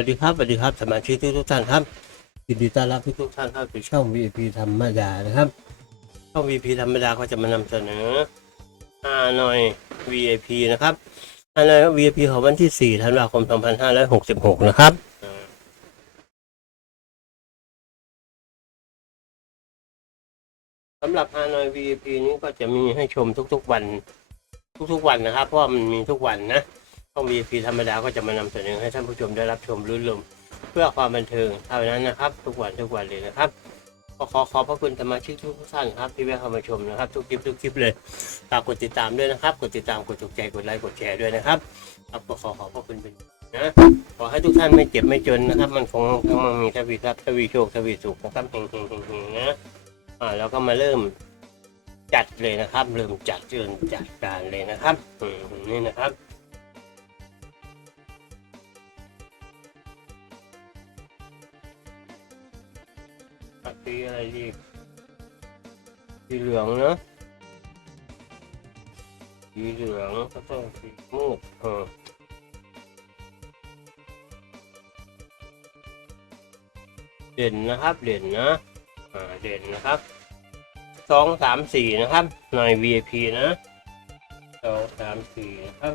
วัสดีครับสวัสดีครับสมาชิกทุกๆท่านครับยินดีต้อนรับทุกๆท่านเข้าสู่ช่อง VIP ธรรมดานะครับ ช่อง VIP ธรรมดาก็จะมานำเสนอฮานอย VIP นะครับฮานอย VIP ของวันที่4ธันวาคม 2566 นะครับอ่าสำหรับฮานอย VIP นี้ก็จะมีให้ชมทุกๆวัน ทุกๆวันนะครับ เพราะมันมีทุกวันนะ ช่อง VIP ธรรมดาก็จะมานำเสนอให้ท่านผู้ชมได้รับชมรื่นรมเพื่อความบันเทิงเท่านั้นนะครับ ทุกวันทุกวันเลยนะครับก็ขอขอบพระคุณสมาชิกทุกท่านครับที่แวะเข้ามาชมนะครับ ทุกคลิปทุกคลิปเลยฝากกดติดตามด้วยนะครับ กดติดตามกดถูกใจกดไลค์กดแชร์ด้วยนะครับครับก็ขอขอบพระคุณเป็นนะขอให้ทุกท่านไม่เจ็บไม่จนนะครับ มันคงต้องมีทวีทรัพย์ทวีโชคทวีสุขนะครับเฮงเฮงเฮงเฮงนะอ่าแล้วก็มาเริ่มจัดเลยนะครับ เริ่มจัดเริ่มจัดการเลยนะครับอืมนี่นะครับ สีอะไรดีสีเหลืองนะสีเหลืองก็ต้องสีมืดเออเด่นนะครับเด่นนะอ่าเด่นนะครับสองสามสี่นะครับหน่อย VIP นะสองสามสี่นะครับ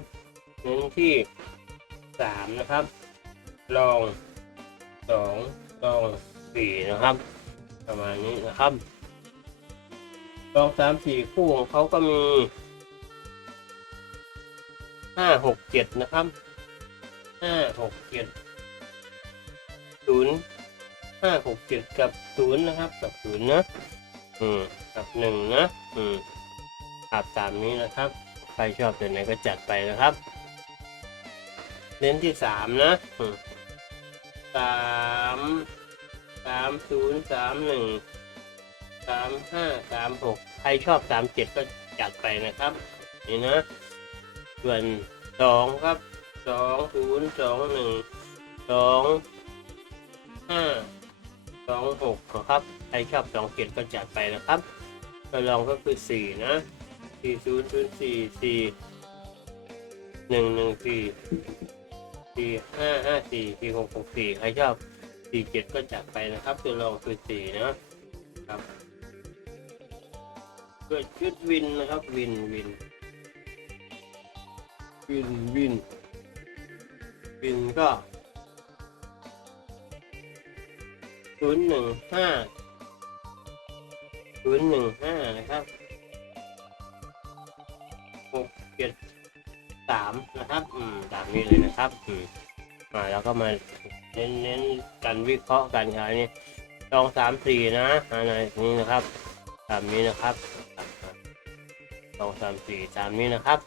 เน้นที่สามนะครับ ลองสองลองสี่นะครับ ประมาณนี้นะครับสองสามสี่คู่ของเขาก็มีห้าหกเจ็ดนะครับห้าหกเจ็ดศูนย์ห้าหกเจ็ดกับศูนย์นะครับ กับศูนย์นะ อืม กับหนึ่งนะ อืมครับตามนี้นะครับ ใครชอบตัวไหนก็จัดไปนะครับเน้นที่สามนะสาม สามศูนย์สามหนึ่งสามห้าสามหกใครชอบสามเจ็ดก็จัดไปนะครับ นี่นะ ส่วนสองครับสองศูนย์สองหนึ่งสองห้าสองหกครับ ใครชอบสองเจ็ดก็จัดไปนะครับก็ลองก็คือสี่นะสี่ศูนย์ศูนย์สี่สี่หนึ่งหนึ่งสี่สี่ห้าห้าสี่สี่หกหกสี่ใครชอบ สี่เจ็ดก็จัดไปนะครับตัวรองคือสี่นะครับเกิดชุดวินนะครับวินวินวินวินวินก็ศูนย์หนึ่งห้าศูนย์หนึ่งห้านะครับหกเจ็ดสามนะครับ อืมตามนี้เลยนะครับ อืมมาแล้วก็มา เน้นเน้นกันวิเคราะห์กันครับอันนี้สองสามสี่นะอะไรนี้นะครับตามนี้นะครับสองสามสี่ตามนี้นะครับ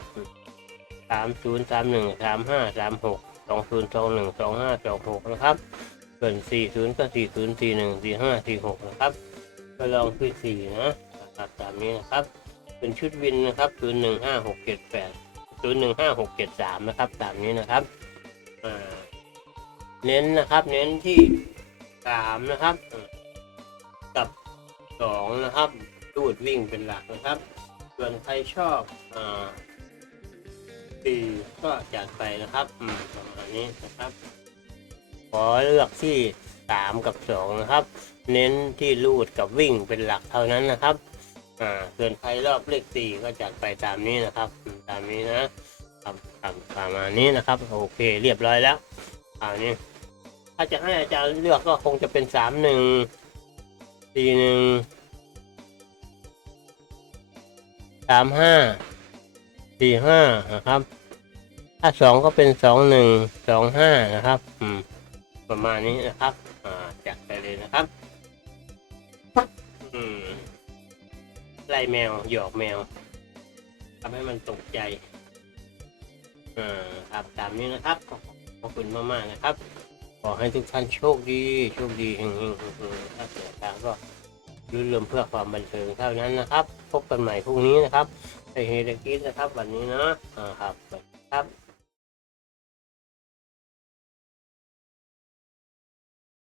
สามศูนย์สามหนึ่งสามห้าสามหกสองศูนย์สองหนึ่งสองห้าสองหกนะครับส่วนสี่ศูนย์ก็สี่ศูนย์สี่หนึ่งสี่ห้าสี่หกนะครับก็ลองคือสี่นะครับตามนี้นะครับ เป็นชุดวินนะครับศูนย์หนึ่งห้าหกเจ็ดแปดศูนย์หนึ่งห้าหกเจ็ดสามนะครับ ตามนี้นะครับอ่า เน้นนะครับ เน้นที่สามนะครับ กับสองนะครับตูดวิ่งเป็นหลักนะครับ ส่วนใครชอบอ่าสี่ก็จัดไปนะครับอืมประมาณนี้นะครับ ขอเลือกที่สามกับสองนะครับ เน้นที่ลูดกับวิ่งเป็นหลักเท่านั้นนะครับอ่าส่วนใครรอบเลขสี่ก็จัดไปตามนี้นะครับ ตามนี้นะครับตามประมาณนี้นะครับ โอเค เรียบร้อยแล้วอ่านี้ ถ้าจะให้อาจารย์เลือกก็คงจะเป็นสามหนึ่งสี่หนึ่งสามห้าสี่ห้านะครับ ถ้าสองก็เป็นสองหนึ่งสองห้านะครับ อืม ประมาณนี้นะครับ อ่าจัดไปเลยนะครับ อืมไล่แมวหยอกแมวทำให้มันตกใจอ่าครับตามนี้นะครับขอบคุณมากๆนะครับ อให้ทุกท่านโชคดี โชคดีเฮงๆเฮงๆถ้าเสียทางก็รื่นเริมเพื่อความบันเทิงเท่านั้นนะครับ พบกันใหม่พรุ่งนี้นะครับไอเฮเดกิสนะครับ วันนี้นะอ่าครับครับ